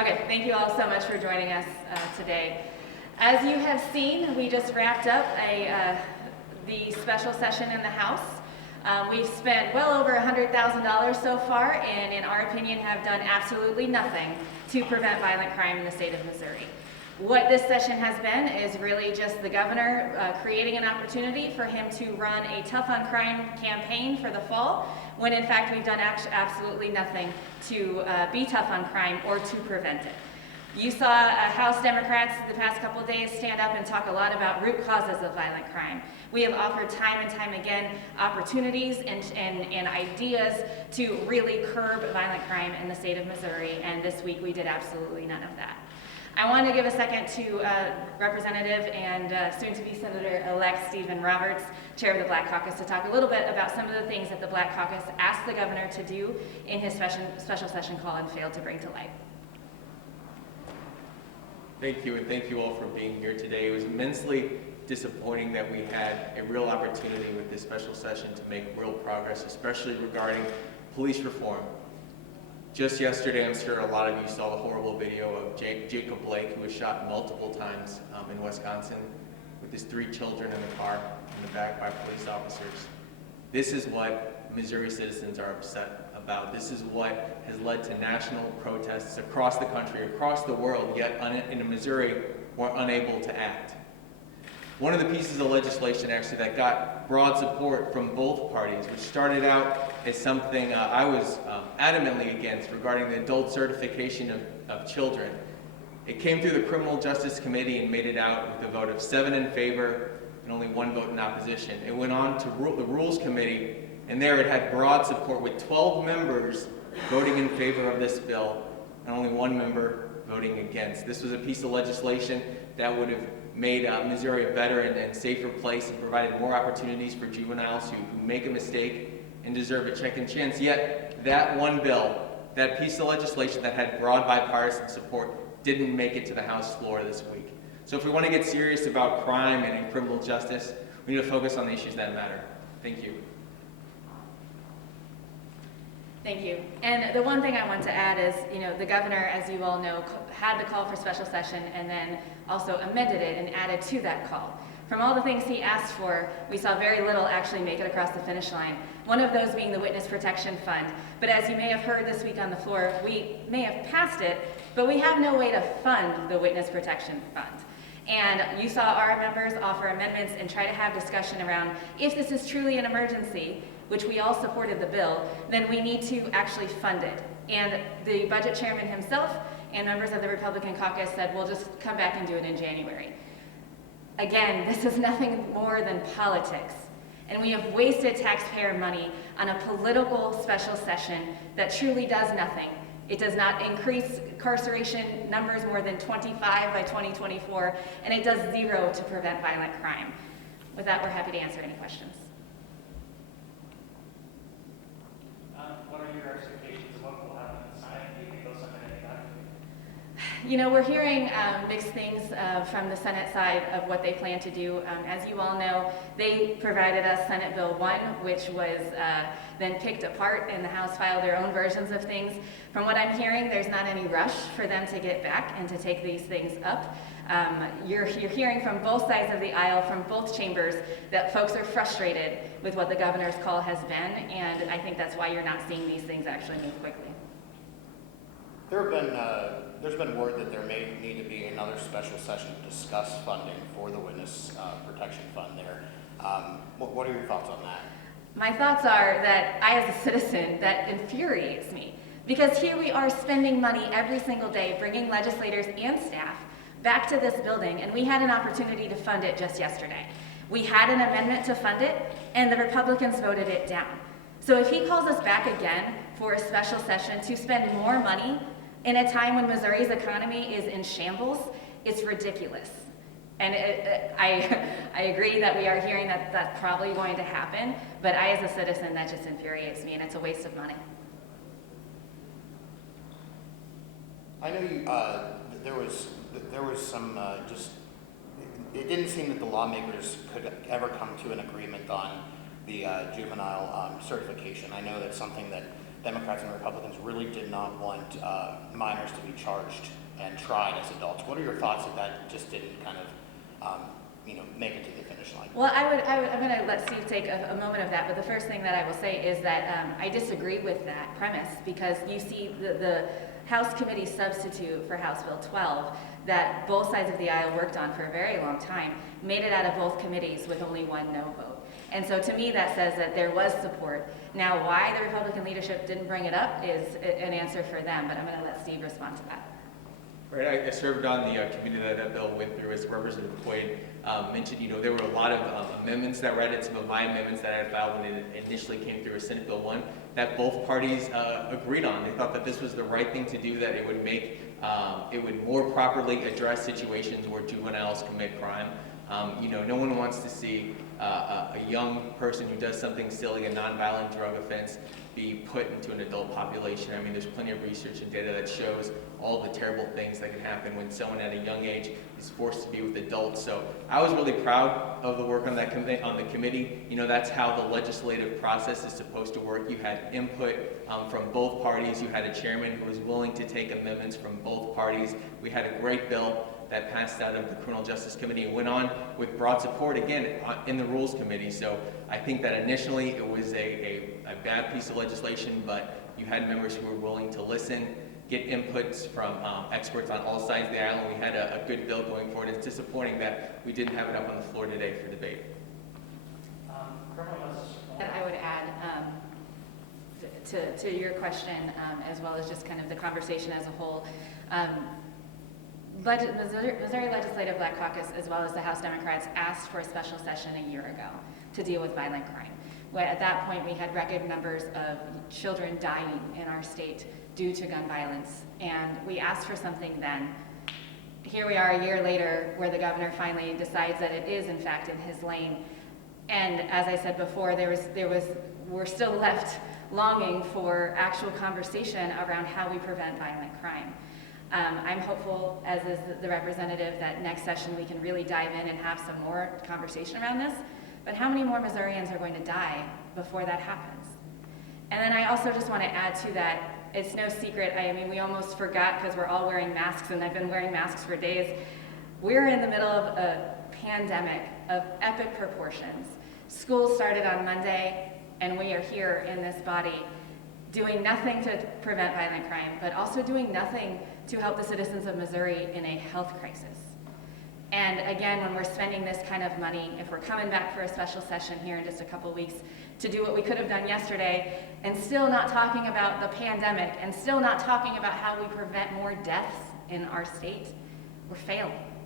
Okay, thank you all so much for joining us today. As you have seen, we just wrapped up the special session in the House. We've spent well over $100,000 so far, and in our opinion have done absolutely nothing to prevent violent crime in the state of Missouri. What this session has been is really just the governor creating an opportunity for him to run a tough on crime campaign for the fall, when in fact we've done absolutely nothing to be tough on crime or to prevent it. You saw House Democrats the past couple of days stand up and talk a lot about root causes of violent crime. We have offered time and time again opportunities and ideas to really curb violent crime in the state of Missouri, and this week we did absolutely none of that. I want to give a second to Representative and soon-to-be Senator-elect Stephen Roberts, Chair of the Black Caucus, to talk a little bit about some of the things that the Black Caucus asked the governor to do in his special session call and failed to bring to light. Thank you, and thank you all for being here today. It was immensely disappointing that we had a real opportunity with this special session to make real progress, especially regarding police reform. Just yesterday, I'm sure a lot of you saw the horrible video of Jacob Blake, who was shot multiple times in Wisconsin with his 3 children in the car in the back by police officers. This is what Missouri citizens are upset about. This is what has led to national protests across the country, across the world, yet in Missouri, we're unable to act. One of the pieces of legislation actually that got broad support from both parties, which started out as something I was adamantly against regarding the adult certification of children. It came through the Criminal Justice Committee and made it out with a vote of 7 in favor and only 1 vote in opposition. It went on to the Rules Committee, and there it had broad support with 12 members voting in favor of this bill and only 1 member voting against. This was a piece of legislation that would have made Missouri a better and safer place and provided more opportunities for juveniles who make a mistake and deserve a second chance. Yet that one bill, that piece of legislation that had broad bipartisan support, didn't make it to the House floor this week. So if we want to get serious about crime and criminal justice, we need to focus on the issues that matter. Thank you. Thank you. And the one thing I want to add is, the governor, as you all know, had the call for special session and then also amended it and added to that call. From all the things he asked for, we saw very little actually make it across the finish line. One of those being the Witness Protection Fund. But as you may have heard this week on the floor, we may have passed it, but we have no way to fund the Witness Protection Fund. And you saw our members offer amendments and try to have discussion around if this is truly an emergency, which we all supported the bill, then we need to actually fund it. And the budget chairman himself and members of the Republican caucus said, we'll just come back and do it in January. Again, this is nothing more than politics. And we have wasted taxpayer money on a political special session that truly does nothing. It does not increase incarceration numbers more than 25 by 2024, and it does 0 to prevent violent crime. With that, we're happy to answer any questions. What are your expectations of what will happen in the Senate? Do you think they'll send anything back? We're hearing mixed things from the Senate side of what they plan to do. As you all know, they provided us Senate Bill 1, which was then picked apart, and the House filed their own versions of things. From what I'm hearing, there's not any rush for them to get back and to take these things up. You're hearing from both sides of the aisle, from both chambers, that folks are frustrated with what the governor's call has been, and I think that's why you're not seeing these things actually move quickly. There's been word that there may need to be another special session to discuss funding for the Witness Protection Fund there. What are your thoughts on that? My thoughts are that I, as a citizen, that infuriates me. Because here we are spending money every single day, bringing legislators and staff back to this building, and we had an opportunity to fund it just yesterday. We had an amendment to fund it, and the Republicans voted it down. So if he calls us back again for a special session to spend more money in a time when Missouri's economy is in shambles, it's ridiculous. And I agree that we are hearing that that's probably going to happen, but I, as a citizen, that just infuriates me, and it's a waste of money. I know there was some it didn't seem that the lawmakers could ever come to an agreement on the juvenile certification. I know that's something that Democrats and Republicans really did not want minors to be charged and tried as adults. What are your thoughts that that just didn't kind of, make it to the finish line? Well, I'm going to let Steve take a moment of that, but the first thing that I will say is that I disagree with that premise, because you see the House committee substitute for House Bill 12 that both sides of the aisle worked on for a very long time made it out of both committees with only one no vote. And so to me that says that there was support. Now why the Republican leadership didn't bring it up is an answer for them, but I'm going to let Steve respond to that. Right, I served on the committee that bill went through, as Representative Quade mentioned. There were a lot of amendments that were added. Some of my amendments that I had filed when it initially came through as Senate Bill 1 that both parties agreed on. They thought that this was the right thing to do, that it would make, it would more properly address situations where juveniles commit crime. No one wants to see a young person who does something silly, a nonviolent drug offense, be put into an adult population. I mean, there's plenty of research and data that shows all the terrible things that can happen when someone at a young age is forced to be with adults. So I was really proud of the work on that on the committee. That's how the legislative process is supposed to work. You had input from both parties. You had a chairman who was willing to take amendments from both parties. We had a great bill that passed out of the Criminal Justice Committee and went on with broad support again in the Rules Committee. So I think that initially it was a bad piece of legislation, but you had members who were willing to listen, get inputs from experts on all sides of the aisle, and we had a good bill going forward. It's disappointing that we didn't have it up on the floor today for debate. And I would add to your question, as well as just kind of the conversation as a whole, Missouri Legislative Black Caucus, as well as the House Democrats, asked for a special session a year ago to deal with violent crime. At that point, we had record numbers of children dying in our state due to gun violence, and we asked for something then. Here we are a year later, where the governor finally decides that it is in fact in his lane. And as I said before, we're still left longing for actual conversation around how we prevent violent crime. I'm hopeful, as is the representative, that next session we can really dive in and have some more conversation around this. But how many more Missourians are going to die before that happens? And then I also just want to add to that, it's no secret, we almost forgot because we're all wearing masks, and I've been wearing masks for days. We're in the middle of a pandemic of epic proportions. School started on Monday, and we are here in this body doing nothing to prevent violent crime, but also doing nothing to help the citizens of Missouri in a health crisis. And again, when we're spending this kind of money, if we're coming back for a special session here in just a couple weeks to do what we could have done yesterday, and still not talking about the pandemic, and still not talking about how we prevent more deaths in our state, we're failing.